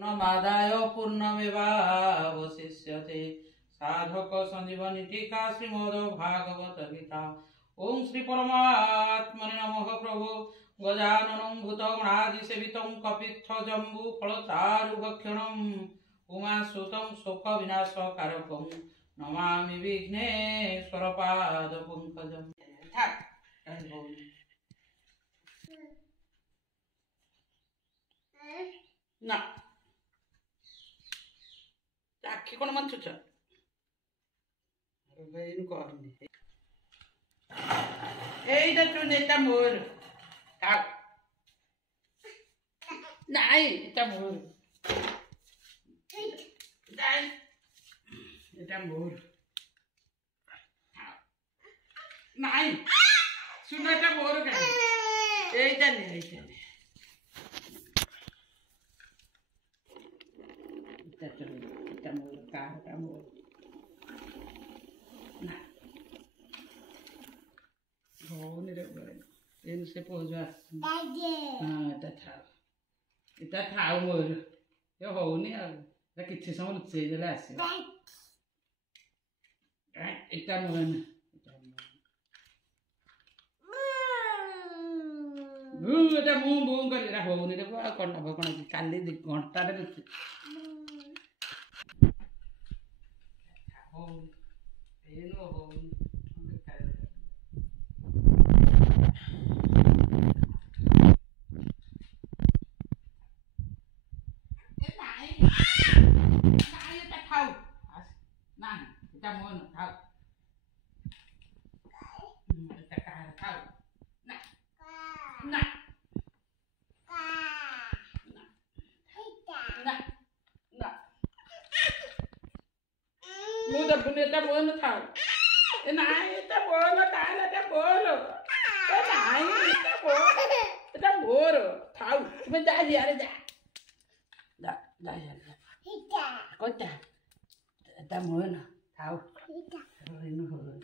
पूर्णमादाय पूर्णमेवावशिष्यते साधक संजीवनी टीका श्रीमद् भागवत गीता। ओं श्री परमात्मने नमः। प्रभु गजाननं भूतगणादिसेवितं कपित्थजम्बू फलचारुभक्षणं उमासुतं शोकविनाशकारकं नमामि विघ्नेश्वरपादपङ्कजम्। ना आखी कोण म्हणतो बहीण करणे এইটা তো এটা মোর খাও নাই এটা মোর নাই এটা মোর নাই শুনো এটা মোর কেন এইটা নে এটা নে এটা মোর কাটা মোর না hole it right. In suppose that. That how would your hole near like it is all say the last. Right, it done one. The moon boom got it a hole in the work on the candy the contact. Hole. You know hole. Kita mau tahu, kita kan tahu, nak, nak, nak, nak, mudah punya kita mau tahu, nah kita mau tahu, kita mau, kita mau tahu, cuma jadi aja, dah, kau dah, kita mau tahu. Ini hulu.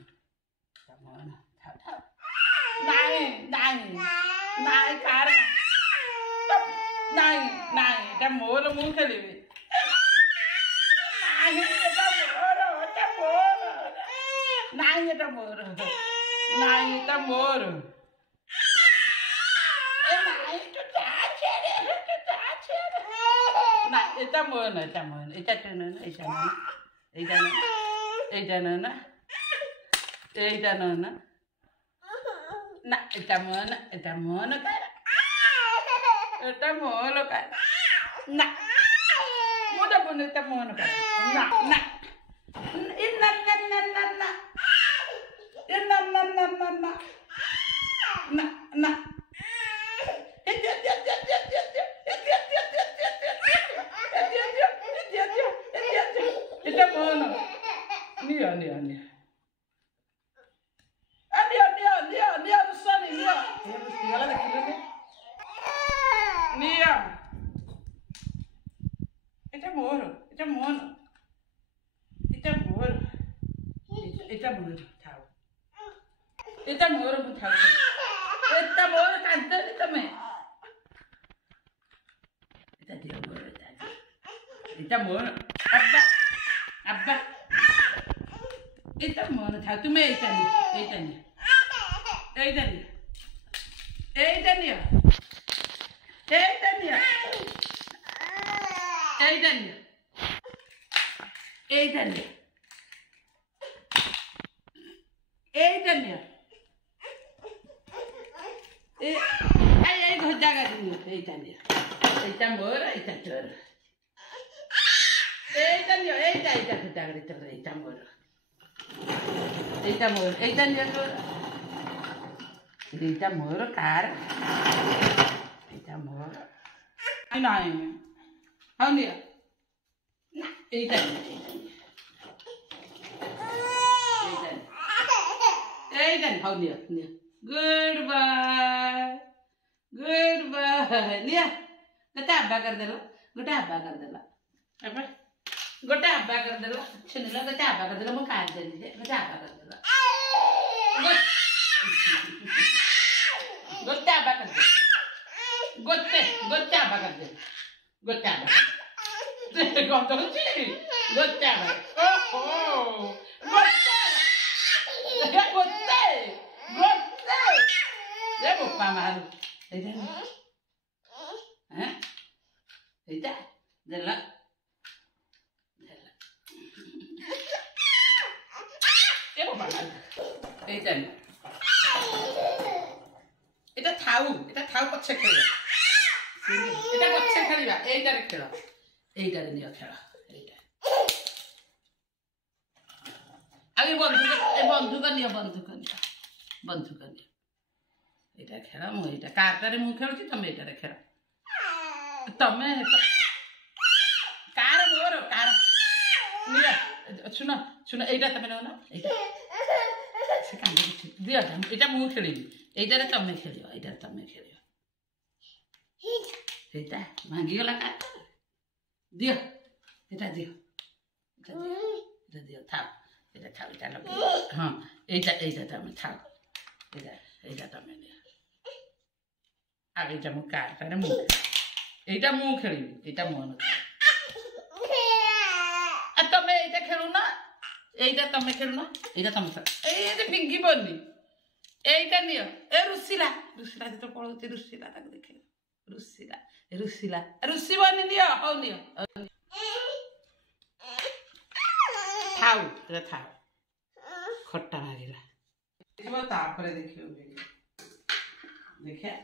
Sama mana? Tahu. Nai karena. Stop. Nai. Kita mau kali ini. Nai kita mau. Nai kita mau. Itu cacer. Nah, kita mau. Itu Ejanana. Nak, itu mana kan? Itu mana kan? Nak, mudah pun itu mana kan? Nak. Inna. Nak. Itu mana? Nia. Nia Rusani, Nia. Nia. Itu moro. Tahu. Itu moro pun tahu. Itu moro kantor itu me. Itu dia moro tadi. Itu moro. Abba. Itu mana tahu tu me itu ni. Ay, jaga dulu. Itu moro, itu cor. Itu moro. Kita moro kar. Kita moro. Nai. How dia? Nah, itu. How dia? Goodbye. Nia. Kita apa कर देला? Apa? गोटा हब्बा कर देला छुनीला गोटा हब्बा कर देला म काट देली गोटा हब्बा कर देला गोटा हब्बा कर दे गोटा हब्बा कर दे गोटा हब्बा ଗନ୍ଧ ହଉଛି ଗୋଟା ଓହୋ ଗୋଟେ ଗୋଟେ ଗୋଟେ ଏ ବୋପା ମାରୁ ଏଇଟା ଏଇଟା ଦେଲା ଏ ବୋପା ମାରୁ এইটা এটা থাউ পছে খেলা এটা পছে খেলিবা এইটারে খেলা এইটারে নিও খেলা এইটা আগে বন্ধুক নিও এইটা খেলা মু এইটা কারটারে মু খেলুছি তুমি এইটারে খেলা তুমি କାର মোর କାର নিয়া শুনো এইটা তুমি নাও না এইটা সে কান্দে দিও এটা মু খেলিবি এইটারে তুমি খেলিও এইটা ভাঙিগলা কারটা দিও এটা দিও থাক এটা থাক এটা লগে হ্যাঁ এইটা তুমি থাক এইটা তুমি নিও আর এইটা মু কারটারে মু এইটা মু খেলিবি এইটা মু আর তুমি এইটা খেলো না এইটা তুমি খেলো না এইটা তুমি এই যে পিঙ্কি বললি এইটা নিও এ রুসিলা যেটা পড়ছে রুসিলা তাকে দেখে রুসিবনি নিও হও নিও থাও এটা থাও খট্টা মারিলা ଦେଖିବ ତାପରେ ଦେଖିବ ଦେଖିଆ